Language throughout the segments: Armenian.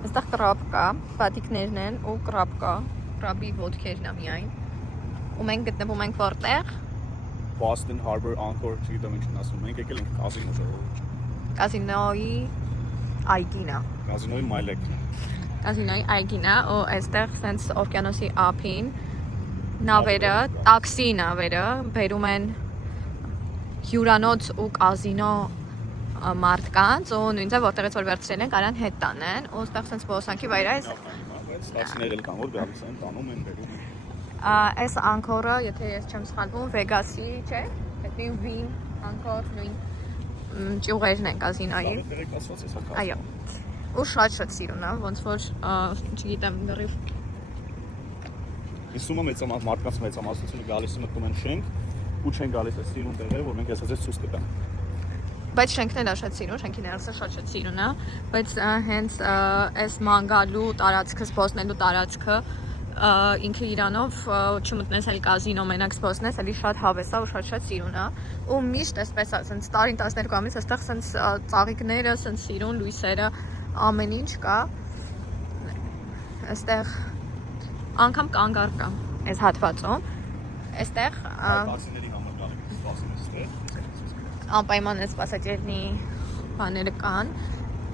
Այստեղ կրապ կա, պատիկներն են ու կրապ կա, կրապի ոտքերն է միայն։ Ու մենք գտնվում ենք որտեղ։ Boston Harbor Encore չգիտեմ ինչն ասում ենք, եկել ենք կազինո ժողովուրդ։ Կազինոյի այգին է։ Կազինոյի մայլեկն է։ Կազինոյի այգին է, ու այստեղ սենց օվկիանոսի ափին նավերը, տաքսի նավերը բերում են հյուրանոց ու կազինո մարդկանց, ու նույնիսկ որտեղից որ վերցրել են, կարան հետ տանեն, ու այստեղ սենց բոսանքի վայր է։ Բայց տաքսիներ էլ կան, որ գալիս են, տանում են, բերում են։ Այս անկորը, եթե ես չեմ սխալվում, Վեգասի, չէ՞։ Այդ Վին անկոր նույն ճյուղերն են կազինոյի։ Այո։ Ու շատ սիրուն է, ոնց որ, չգիտեմ, լրիվ։ Իսումը մարդկանց մեծամասնությունը գալիս է մտնում են շենք ու չեն գալիս է սիրուն տեղերը, որ մենք այսպես ցույց կտամ։ Բայց շենքն էլ է շատ սիրուն, շենքի ներսը շատ սիրուն է, բայց հենց այս մանգալու տարածքը, սպոսնելու տարածքը ինքը իրանով չմտնես էլ կազինո մենակ սպոսնես, էլի շատ հավես է ու շատ սիրուն է, ու միշտ այսպես է, սենց տարին 12 ամիս այստեղ սենց ծաղիկները, սենց սիրուն լույսերը, ամեն ինչ կա, այստեղ անգամ կանգար կա այս հատվածում, այստեղ անպայման այս սպասաճերնի բաները կան,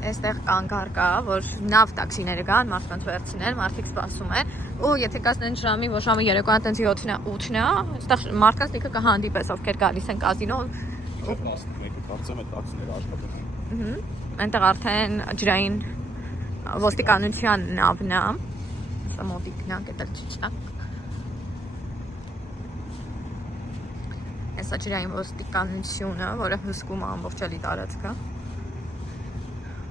այստեղ կանգար կա, որ նավ տաքսիները կան, մարդկանց վերցնեն, մարդիկ սպասում են, ու եթե կասնեն ժամի, որ ժամը երեկոյան տենց 7-ն է, 8-ն է, այստեղ մարդկանց լիքը կհանդիպես, ովքեր գալիս են կազինո։ Կարծեմ է տաքսիները աշխատում։ Այնտեղ արդեն ջրային ոստիկանության նավն է, սա մոտիկն է, կետել ցույց տա։ Այսա ջրային ոստիկանությունը, որը հսկում է ամբողջալի տարածքը։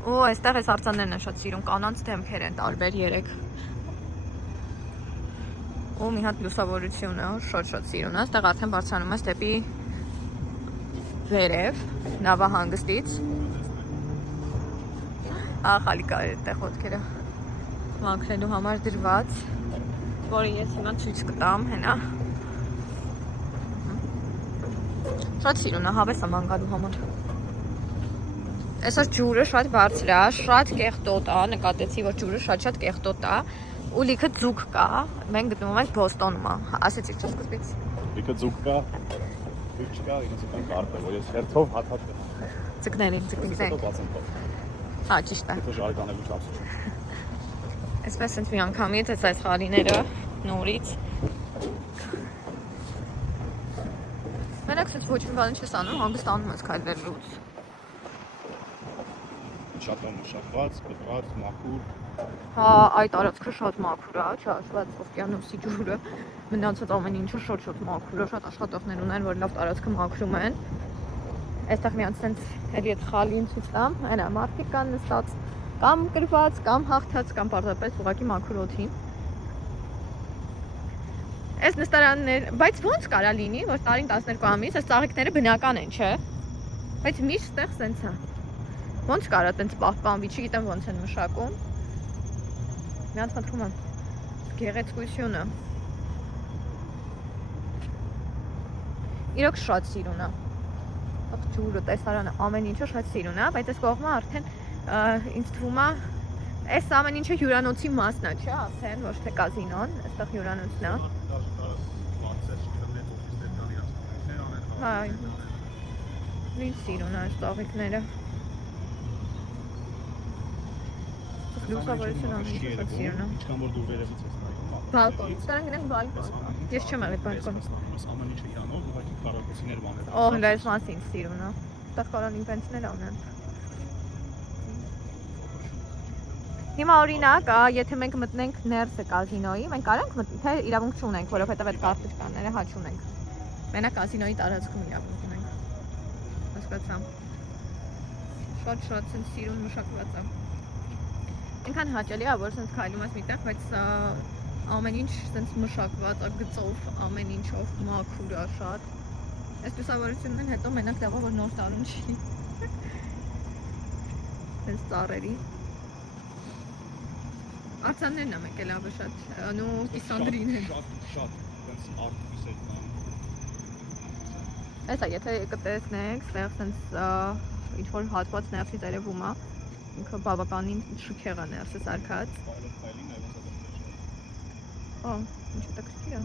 Ու այստեղ այս արձաններն են շատ սիրուն, կանանց դեմքեր են տարբեր 3։ Ու մի հատ լուսավորությունը շատ սիրուն է, այստեղ արդեն բարձրանում ես դեպի վերև, նավահանգստից։ Ախալի կա այդտեղ ոտքերը մաքրելու համար դրված, որը ես հիմա ցույց կտամ, հենա։ Շատ սիրուն է, հավես է մանգալու համար։ Այսա ջուրը շատ բարձր է, շատ կեղտոտ է, նկատեցի, որ ջուրը շատ կեղտոտ է, ու լիքը ձուկ կա, մենք գտնվում ենք Բոստոնում է, ասեցիք չէ սկզբից։ Լիքը ձուկ կա, ձուկ չկա, ինձ կարպ է, որ ես հերթով հատ կնամ։ Ձկներին, ձկնիկ։ Հա, ճիշտ է։ Եթե ժարկանելու չափս չէ։ Այսպես ենք մի անգամից այս խալիները նորից։ Մենակ սենց ոչ մի բան չես անում, հանգստանում ես քայլելուց։ Շատ մշակված, բռած, մաքուր։ Հա, այդ տարածքը շատ մաքուր է, չհաշված օվկիանոսի ջուրը, մնացած ամեն ինչը շատ մաքուր է, շատ աշխատողներ ունեն, որ լավ տարածքը մաքրում են։ Այստեղ մի հատ սենց էլի այդ խալին ցույց տամ, այնա մարդիկ կան նստած, կամ կրված, կամ հաղթած, կամ պարզապես ուղղակի մաքուր օդին։ Այս նստարաններ, բայց ոնց կարա լինի, որ տարին 12 ամիս այս ծաղիկները բնական են, չէ՞։ Բայց միշտ ստեղ սենց է։ Ոնց կարա տենց պահպանվի, չգիտեմ ոնց են մշակում։ Մի հատ խնդրում եմ, գեղեցկությունը։ Իրոք շատ սիրուն է։ Ջուրը, տեսարանը, ամեն ինչը շատ սիրուն է, բայց այս կողմը արդեն ինձ թվում է, այս ամեն ինչը հյուրանոցի մասն է, չէ՞, արդեն ոչ թե կազինոն, այստեղ հյուրանոցն է։ Հա, նույն սիրուն է այս ծաղիկները։ Լուսավորությունը շատ սիրուն է։ Ինչքան որ դու վերևից ես նայում։ Բալկոն, ստարան գնանք բալկոն։ Ես չեմ եղել բալկոն։ Ամեն ինչը իրանով, ուղղակի կարողություններ բաներ։ Օհ, դա այս մասին սիրուն է։ Այդտեղ կարան ինվենտներ անեն։ Հիմա օրինակ, եթե մենք մտնենք ներսը կազինոյի, մենք կարանք մտնել, թե իրավունք չունենք, որովհետև այդ կարտուշկաները հա չունենք։ Մենակ կազինոյի տարածքում իրավունք ունենք։ Հասկացա։ Շատ ցենց սիրուն մշակված է։ Ինքան հաճելի է, որ սենց քայլում ես միտեղ, բայց ամեն ինչ սենց մշակված է գծով, ամեն ինչով մաքուր է շատ։ Այս լուսավորությունն հետո մենակ դավա, որ նոր տարում չի։ Սենց ծառերի։ Արձաններն եմ եկել ավը շատ, նու կիսանդրին են։ Շատ, սենց արտիֆիսել կան։ Այսա, եթե կտեսնեք, ստեղ սենց ինչ-որ հատված ներսից երևում է, ինքը բավականին շքեղ է ներսը սարքած։ Օ, ինչ հետաքրքիր է։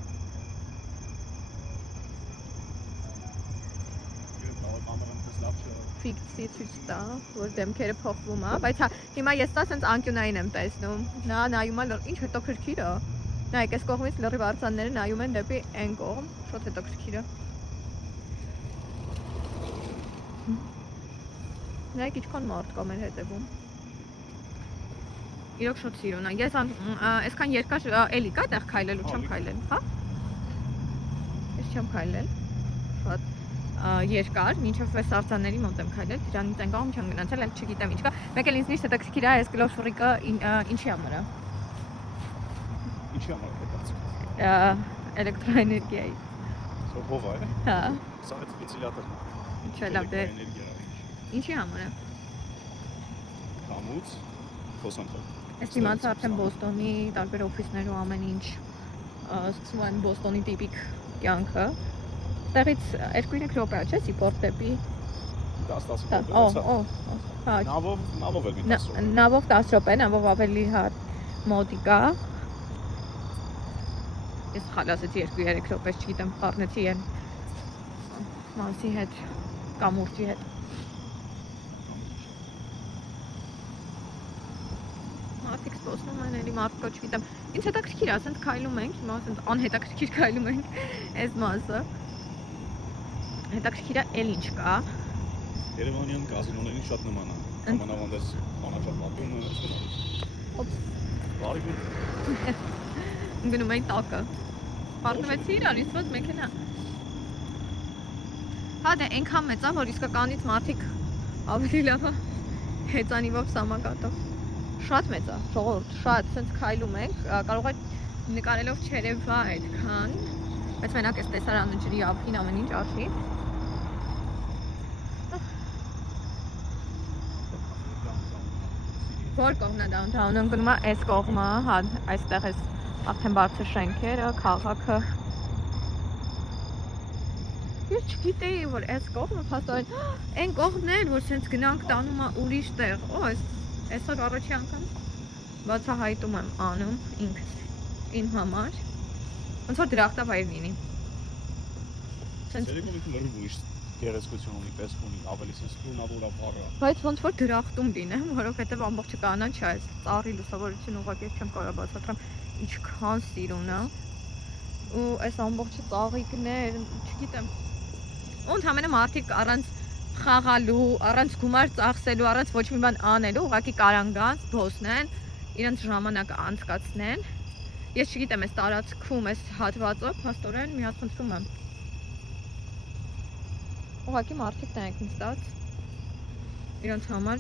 Ֆիկցի ցույց տա, որ դեմքերը փոխվում է, բայց հա հիմա ես դա sense անկյունային եմ տեսնում։ Նա նայում է ինչ հետաքրքիր է։ Նայեք, այս կողմից լրիվ արձանները նայում են դեպի այն կողմ, շատ հետաքրքիր է։ Նայեք ինչքան մարդ կա մեր հետևում։ Իրոք շատ սիրուն է։ Ես այսքան երկար էլի կա տեղ քայլելու չեմ քայլել, հա։ Ես չեմ քայլել։ Շատ երկար, մինչև այս արձանների մոտ եմ քայլել, դրանից այն կողմ չեմ գնացել, այլ չգիտեմ ինչ կա։ Մեկ էլ ինձ միշտ հետաքրքիր է այս գլոֆրիկը ինչի համար է։ Ինչի համար է հետաքրքիր։ Էլեկտրոէներգիայի։ Սա հող է։ Հա։ Սա է վենտիլատորն է։ Ինչ է լավ դե։ Ինչի համար է։ Կամուց խոսանքով։ Ես իմացա արդեն Բոստոնի տարբեր օֆիսներում ամեն ինչ սկսում են Բոստոնի տիպիկ կյանքը։ Տեղից 2-3 րոպե է, չէ՞, Սիպորտ դեպի 10 րոպե։ Հա։ Նավով էլ 10 րոպե։ Նավով 10 րոպե, նավով ավելի հա մոտիկա։ Ես խալ ասեցի 2-3 րոպե, չգիտեմ, խառնեցի են մասի հետ, կամուրջի հետ։ Մարդիկ սպոսնում են, էլի մարդ կա, չգիտեմ։ Ինչ հետաքրքիր է, ասենց քայլում ենք, հիմա ասենց անհետաքրքիր քայլում ենք այս մասը։ Հետաքրքիր է էլ ինչ կա։ Երևանյան կազինոներին շատ նման է։ Ամանավանդ էս անաչափատում է Օպս։ Բարի գույն։ Գնում էին տակը։ Պարտվեցի իրար, իսկոց մեքենա։ Հա դե այնքան մեծ է, որ իսկականից մարդիկ ավելի լավ է հեծանիվով սամակատով։ Շատ մեծ է, ժողովուրդ, շատ, սենց քայլում ենք, կարող է նկարելով չերևա այդքան, բայց մենակ այս տեսարանը ջրի ափին ամեն ինչ արժի։ Որ կողմն է դաունթաունում, գնում է այս կողմը, հա, այստեղ էս արդեն բարձր շենքերը, քաղաքը։ Ես չգիտեի, որ այս կողմը փաստորեն, այն կողմն էր, որ սենց գնանք տանում է ուրիշ տեղ, օ, այսօր առաջի անգամ բացահայտում եմ անում ինքս, իմ համար, ոնց որ դրախտավայր լինի։ Սերեկում ինքը լրիվ ուրիշ գեղեցկություն ունի, տեսք ունի, ավելի սենց տունավորապառը։ Բայց ոնց որ դրախտում լինեմ, որովհետև ամբողջը կանաչ է, այս ծառի լուսավորությունը ուղղակի չեմ կարող բացատրեմ, ինչքան սիրուն է։ Ու այս ամբողջը ծաղիկներ, չգիտեմ։ Ու ընդհանրապես մարդիկ առանց խաղալու, առանց գումար ծախսելու, առանց ոչ մի բան անելու, ուղղակի կարան զբոսնեն, իրենց ժամանակը անցկացնեն։ Ես չգիտեմ, այս տարածքում, այս հատվածով փաստորեն մի հատ խնդրում եմ։ Ուղղակի մարդիկ տանք նստած, իրենց համար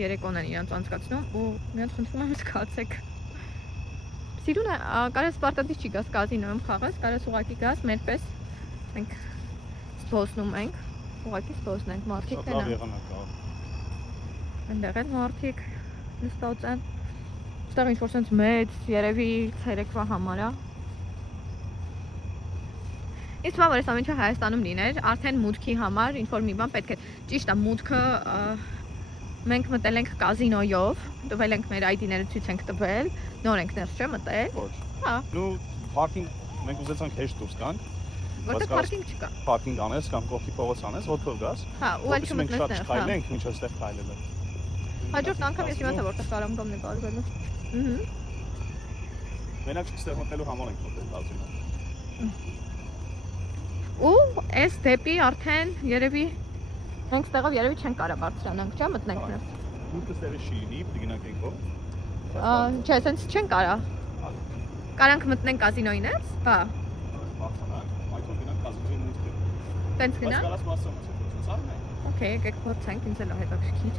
երեկոն են իրենց անցկացնում ու մի հատ խնդրում եմ զգացեք։ Սիրուն է, կարես Սպարտակից չի գաս կազինոյում խաղաս, կարես ուղղակի գաս, մեր պես մենք զբոսնում ենք, ուղղակի զբոսնենք, մարդիկ Շատ լավ եղանակ է։ Այնտեղ էլ մարդիկ նստած են, այստեղ ինչ-որ սենց մեծ, երևի ցերեկվա համար է։ Ինձ թվում է, որ այս ամեն ինչը Հայաստանում լիներ, արդեն մուտքի համար ինչ-որ մի բան պետք է։ Ճիշտ է, մուտքը մենք մտել ենք կազինոյով, տվել ենք մեր ID-ները ցույց ենք տվել, նոր ենք ներս չէ մտել։ Ոչ։ Հա։ Նու պարկինգ մենք ուզեցանք հեշտ դուրս գանք։ Որտեղ պարկինգ չկա։ Պարկինգ անես կամ կողքի փողոց անես, ոտքով գաս։ Հա, ու այլ չմտնես Շատ ներս, հա։ չքայլենք, մինչև այստեղ քայլելը։ Հաջորդ անգամ ես իմացա որտեղ կարամ գամ նկարվելու։ Մենակ այստեղ մտելու համար ենք մտել կազինո։ Ու այս դեպի արդեն երևի մենք ստեղով երևի չենք կարա բարձրանանք, չէ՞, մտնենք ներս։ Դուրս տեղի չի լինի, դինանք ենք ո՞։ Չէ, սենց չենք կարա։ Կարանք մտնենք կազինոյի ներս, բա։ Բարձրանանք, այդքան գնանք կազինոյի մուտքը։ Տենց գնա։ Բայց կարաս մասը ցածր է։ Okay, եկեք փորձենք, ինձ էլ է հետաքրքիր։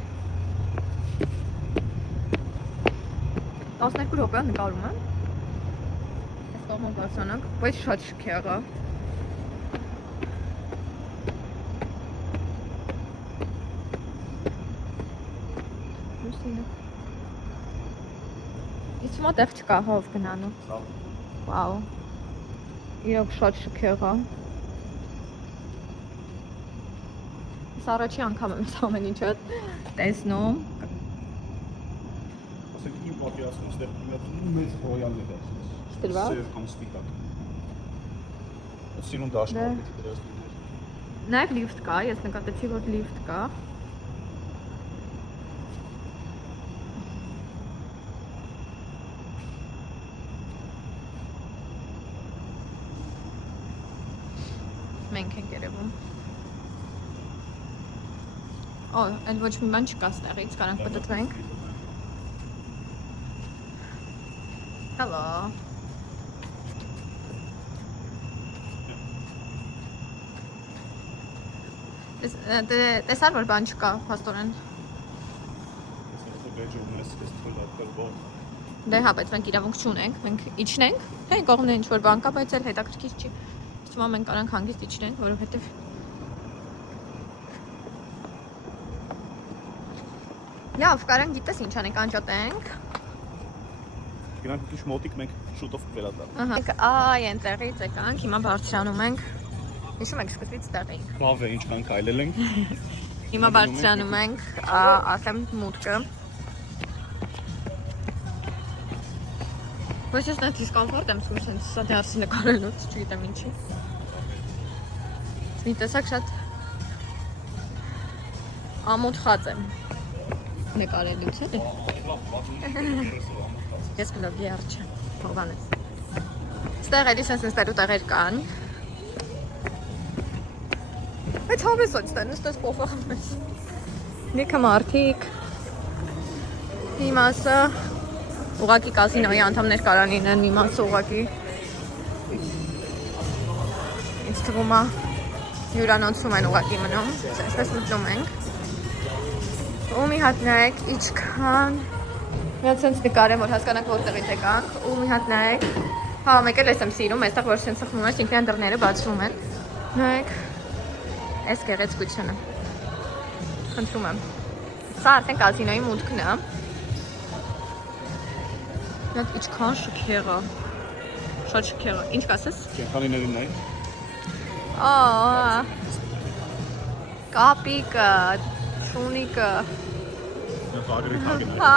12 րոպե նկարում եմ։ Այս կողմը բարձրանանք, բայց շատ շքեղ է։ Իսկ մոտ տեղ չկա հով գնալու։ Վաու։ Իրոք շատ շքեղ է։ Ես առաջի անգամ եմ այս ամեն ինչը տեսնում։ պատկերացնում ստեղ մեծ ռոյալներ է։ Ստրվա։ Սև կամ սպիտակ։ Սիրուն դաշնամուր պիտի դրած լիներ։ Նաև լիֆտ կա, ես նկատեցի, որ լիֆտ կա։ Մենք ենք երևում։ Օ, այլ ոչ մի բան չկա ստեղից, կարանք պտտվենք։ Hello։ Տեսար, որ բան չկա, փաստորեն։ Դե հա, բայց մենք իրավունք չունենք, մենք իջնենք, հե, կողմն ինչ որ բան կա, բայց էլ հետաքրքիր չի։ Հիմա մենք կարանք հանգիստ իջնենք, որովհետև Լավ, կարանք գիտես ինչ անենք, անջատենք։ Գնանք դուք մոտիկ մենք շուտով կվերադառնանք։ Ահա, այ այնտեղից եկանք, հիմա բարձրանում ենք։ Հիշում եք սկզբից տեղ էինք։ Լավ է, ինչքան քայլել ենք։ Հիմա բարձրանում ենք, ասեմ մուտքը։ Բայց ես նա դիսկոմֆորտ եմ զգում, sense սա դարձի նկարելուց, չգիտեմ ինչի։ Մի տեսակ շատ ամոթ խած եմ նկարելուց, էլի։ Ես գլոբի արջը, հովանես։ Ստեղ էլի sense նստելու տեղեր կան։ Բայց հավես ոչ տեն, նստես փոխվում ես։ Լիքը մարդիկ։ Մի մասը ուղղակի կազինոյի անդամներ կարան լինեն, մի մասը ուղղակի ինձ թվում է հյուրանոցում են ուղղակի մնում, այսպես մտնում ենք։ Ու մի հատ նայեք ինչքան Միած sense նկարեմ, որ հասկանանք որտեղից եկանք, ու մի հատ նայեք։ Հա, մեկ էլ ես եմ սիրում, այստեղ որ sense խմում ես, ինքնին դռները բացվում են։ Նայեք Այս գեղեցկությունը։ Խնդրում եմ։ Սա արդեն կազինոյի մուտքն է։ Այդ ինչքան շքեղ է։ Շատ շքեղ է։ Ինչ կասես։ Կենթանիներին նայ։ Կապիկը, շունիկը։ Ֆագրի թագին։ Հա։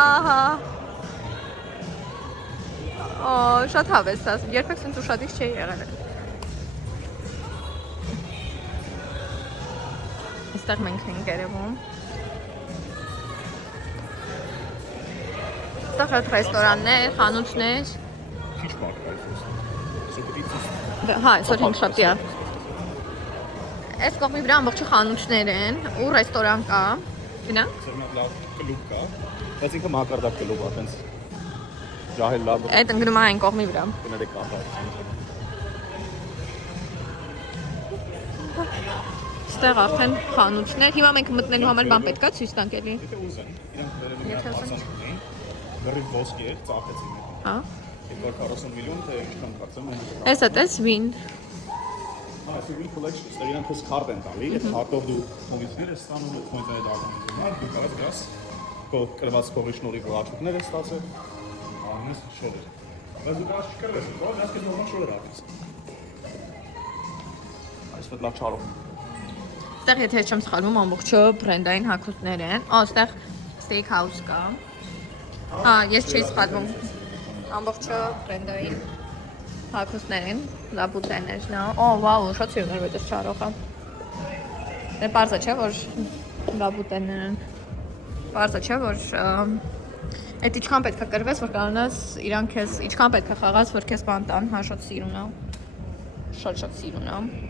Շատ հավես է։ Երբեք sense ուշադիր չի եղել։ Այստեղ մենք ենք երևում։ Այստեղ այդ ռեստորաններ, խանութներ։ Քիչ բակ է։ Հա, այսօր 5 շաբթի է։ Այս կողմի վրա ամբողջը խանութներ են ու ռեստորան կա։ Գնա։ Սերնա լավ կլուբ կա։ Բայց ինքը մակարդակ կլուբ է, տենց ջահել լավ։ Այդ ընկնում է այն կողմի վրա։ Գներեք կապա։ Այստեղ արդեն խանութներ։ Հիմա մենք մտնելու համար բան պետք է ցույց տանք էլի։ Եթե ուզեն, իրենք վերելին բացանքին, գրի ոսկի է, ծախեցին մեկ։ Հա։ 240 միլիոն, թե ինչքան կարծեմ են։ Էսա տես win։ Հա, այս win collection, ստեղ իրենք քեզ քարտ են տալի, այդ քարտով դու կոմիսները ստանում ու կոինտները դառնում։ Հիմա դու կարող ես քո կրված փողի շնորհիվ աչուկները ստացել, անես շորեր։ Բայց դու կարող չկրես, որ ես քեզ նորմալ շորեր ապիս։ Այսպես լավ չարում։ Այստեղ եթե չեմ սխալվում, ամբողջը բրենդային հագուստներ են։ Այստեղ steak house կա։ Հա, ես չի սխալվում։ Ամբողջը բրենդային հագուստներ են, լաբուտեներ, նա։ Վաու, շատ սիրուն էր, բայց չարող է։ Դե պարզը չէ, որ լաբուտեներ են։ Պարզը չէ, որ այդ ինչքան պետք է կրվես, որ կարողանաս իրանք քեզ, ինչքան պետք է խաղաս, որ քեզ բան տան, հա, շատ սիրուն է։ Շատ սիրուն է։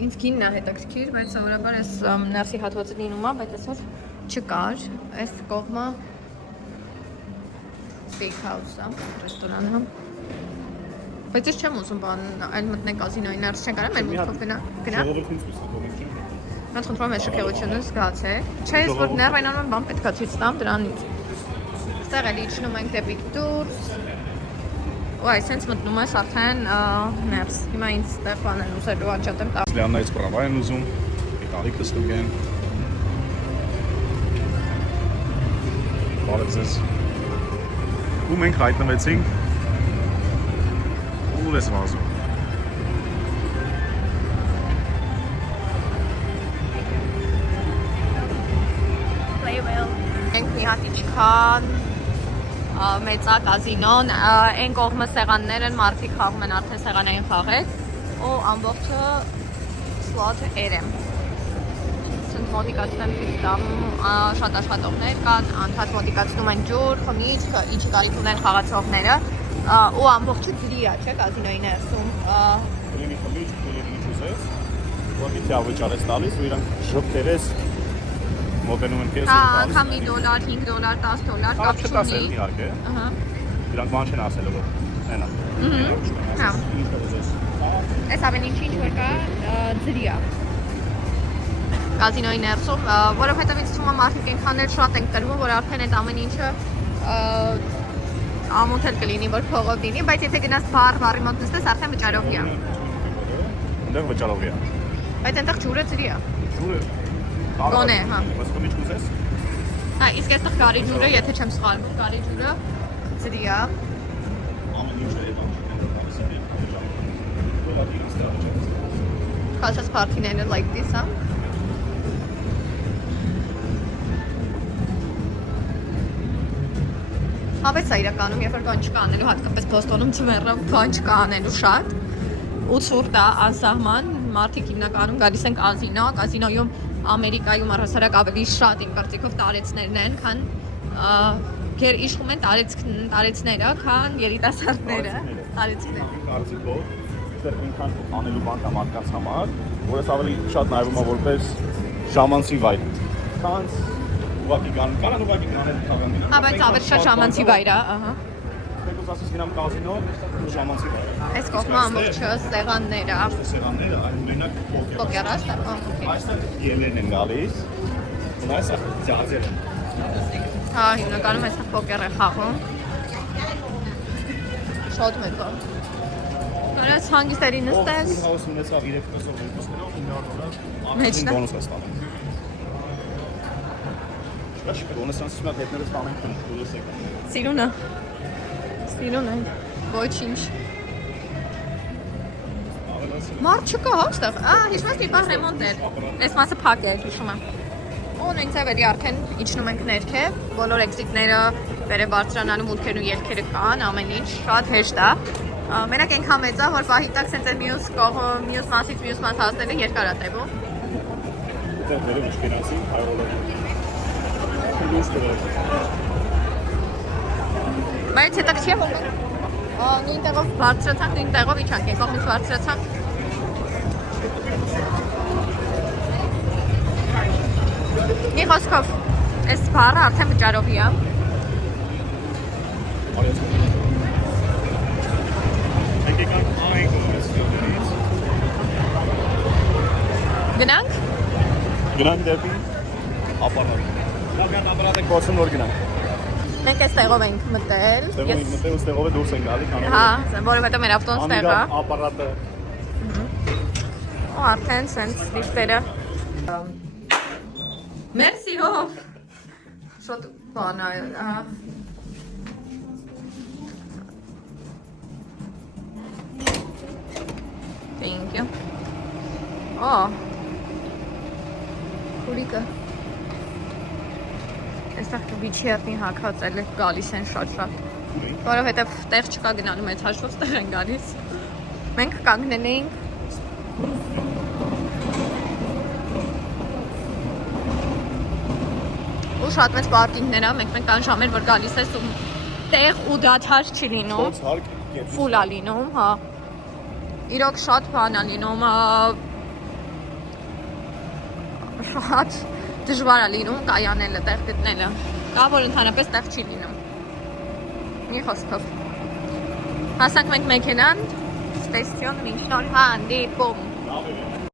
Ինձ գինն է հետաքրքիր, բայց սովորաբար այս ներսի հատվածը լինում է, բայց այսօր չկար։ Այս կողմը steak house-ը, ռեստորանը։ Բայց ես չեմ ուզում բան, այլ մտնենք կազինոյի ներս չեն կարա, մեր մուտքով գնա։ Ժողովրդին ցույց տալու չեմ։ Նա խնդրում եմ շքեղությունը զգացեք։ Չէ, ես որ ներվայնանում բան պետք է ցույց տամ դրանից։ Այստեղ էլ իջնում ենք դեպի դուրս։ Ու այսպես մտնում ես արդեն ներս։ Հիմա ինձ ստեղ բան են ուզելու անջատեմ տա։ Լյաննայից պրավա են ուզում, իտալի կստուգ են։ Բարև ձեզ։ Ու մենք հայտնվեցինք ուլես վազում։ Play well։ Ենք մի հատ ինչքան մեծա կազինոն, այն կողմը սեղաններ են, մարդիկ խաղում են արդեն սեղանային խաղեր, ու ամբողջը slot երեմ։ Սենց մոտիկացնում են տանում, շատ աշխատողներ կան, անդադ մոտիկացնում են ջուր, խմիչք, ինչի կարիք ունեն խաղացողները, ու ամբողջը ջրի է, չէ, կազինոյի ներսում։ Լինի խմիչք, լինի ինչ ուզես, որի թիավճար ես տալիս, ու իրանք ժպտերես մոտենում են քեզ։ Անգամ $5, $5, $10 կապ չունի։ Իհարկե։ Իրանք բան չեն ասել որ այնա։ Հա։ Այս ամեն ինչ որ կա ջրի է։ Կազինոյի ներսում, որովհետև ինձ թվում է մարդիկ այնքան էլ շատ են տրվում, որ արդեն այդ ամեն ինչը ամոթ էլ կլինի, որ փողով լինի, բայց եթե գնաս բարի մոտ նստես, արդեն վճարովի է։ Այնտեղ վճարովի է։ Բայց այնտեղ ջուրը ջրի է։ Ջուրը Գոնե, հա։ Բայց խմիչք ուզես։ Հա, իսկ այստեղ գարի ջուրը, եթե չեմ սխալվում, գարի ջուրը ջրի է։ Ամեն ինչը այդ ամեն Քասես party-ները like this, հա։ Հավես է իրականում, երբ որ բան չկա անելու, հատկապես Բոստոնում ծվերը բան չկա անելու շատ, ու ցուրտ է անսահման, մարդիկ հիմնականում գալիս են կազինոյում Ամերիկայում առհասարակ ավելի շատ իմ կարծիքով տարեցներն են, քան իշխում են տարեցները, քան երիտասարդները, տարեցները։ Կարծիքով, այստեղ ինքան անելու բան կա մարդկանց համար, որս ավելի շատ նայվում է որպես ժամանցի վայր։ Քան ուղղակի կանան ուղղակի կանեն քաղաքին։ Հա, բայց ավելի շատ ժամանցի վայր է, ահա։ Դուք ասես գնամ կազինո, ժամանցի վայր։ Այս կողմը ամբողջը սեղաններ է։ Սեղանները, այն մենակ Պոկեր է, օքեյ։ այստեղ ելերն են գալիս։ Ու այստեղ ջազեր են։ Հա, հիմնականում այստեղ պոկեր է խաղում։ Շատ մեծ է։ Կարաս հանգիստերի նստես։ Ու հաուս ունեցավ 3 տեսով $500։ Մեջն է։ Բոնուս է ստանում։ Շուտ բոնուսանց մի հատ հետները ստանենք դուրս եկան։ Սիրուն է, ոչինչ։ Մարդ չկա հաստեղ, հիշում ես մի պահ ռեմոնտ էր, այս մասը փակ էր, հիշում եմ։ Ու նույն ծավերի արդեն իջնում ենք ներքև, բոլոր էքզիտները վերը բարձրանալու մուտքերն ու ելքերը կան, ամեն ինչ շատ հեշտ է։ Մենակ այնքան մեծ է, որ պահի տակ սենց այդ մյուս մասից մյուս մաս հասնելը երկար է տևում։ Դեռ վերում ինչ գնացի, Բայց հետաքրքիր է որ նույն տեղով բարձրացանք, նույն տեղով իջանք, այն կողմից բարձրացանք։ Մի խոսքով, այս բառը արդեն վճարովի է։ Գնանք։ Գնանք դեպի ապարատ։ Լավ ապարատ եք փոսում որ գնանք։ Մենք այս տեղով ենք մտել։ Ես տեղով է դուրս ենք գալի, քանի Հա, որովհետև մեր ավտոն ստեղ է։ Ապարատը։ Ու արդեն սենց լիֆտերը։ Մերսի հով։ Շատ բան է, ահա։ Thank you. Քուրիկը։ Այստեղ վիճերնի հակած էլ գալիս են շատ։ Որովհետև տեղ չկա գնալու մեծ հաշվով տեղ են գալիս։ Մենք կանգնել էինք ու շատ մեծ պարտինգներ է, մենք կան ժամեր, որ գալիս ես ու տեղ ու դադար չի լինում, ֆուլ է լինում, հա, իրոք շատ բան է լինում, շատ դժվար է լինում կայանելը, տեղ գտնելը, կա որ ընդհանրապես տեղ չի լինում, մի խոսքով, հասանք մենք մեքենան, ստեսյոն մինչ նոր հանդիպում։